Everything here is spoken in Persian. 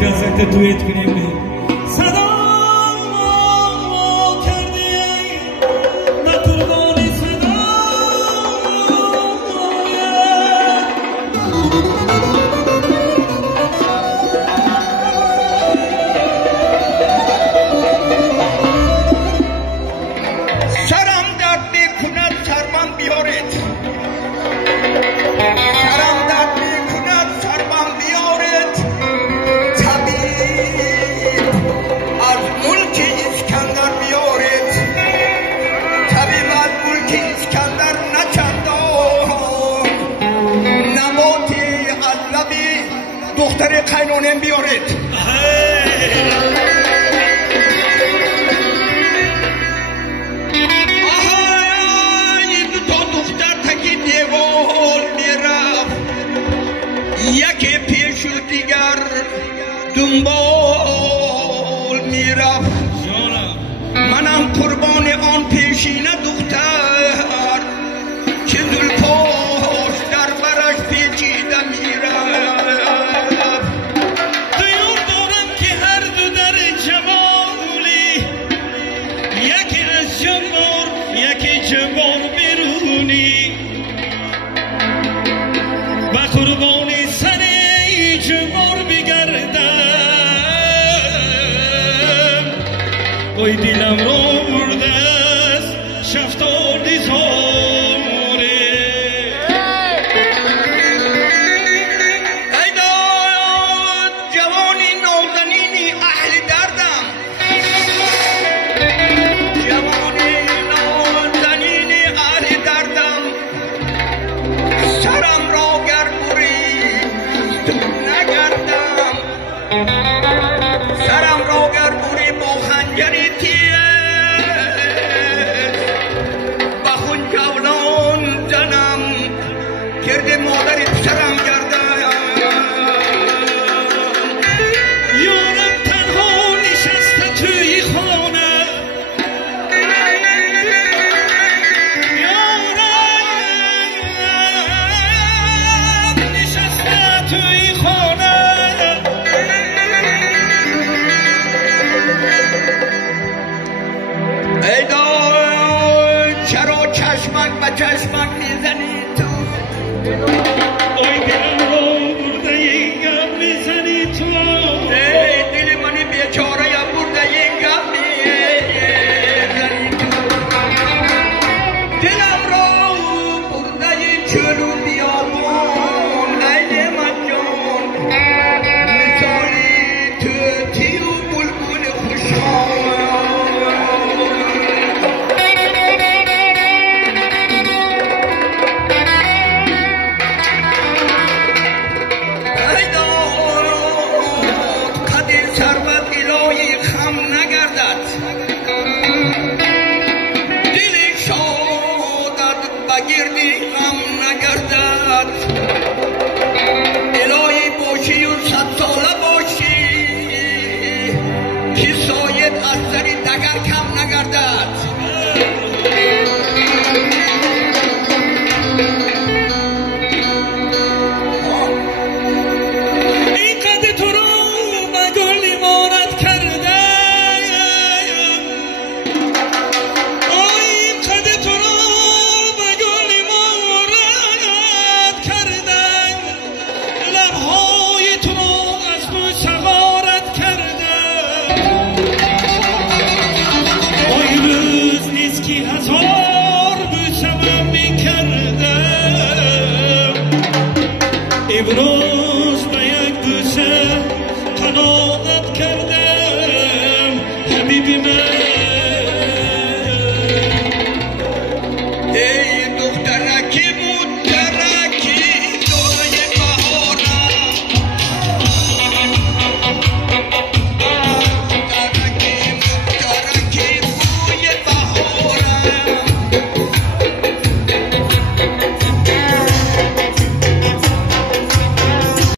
کسکت دویت کنیم بیم صدا کردی نه قربانی صدا سرم درد میکند سرمم بیارید سرم درد میکند سرمم بیارید طبیب از ملک اسکندر بیارید طبیب از ملک اسکندر نچندان نباتی از لبی دختر قینونیم بیارید یکی پیش و دیگر دنبال میرفت منم قربان آن پیشینه دختر که زلفاش در برش پیچیده میرفت دیار دارم که هر دو در جمالی یکی از جمال یکی جمال بیرونی و قربانی جمار بگردم اوی دلم رو برده است شفتار دیزاره ای داد جوانی نازنینی اهل دردم جوانی نازنینی اهل دردم سرم را گربوری نگردم سرم را گربوری با خنجری تیز با خون جولان زنم کرده مادر پسرم گردم یارم تنها نشسته توی خانه یارم نشسته توی خانه ای داد چرا چشمک به چشم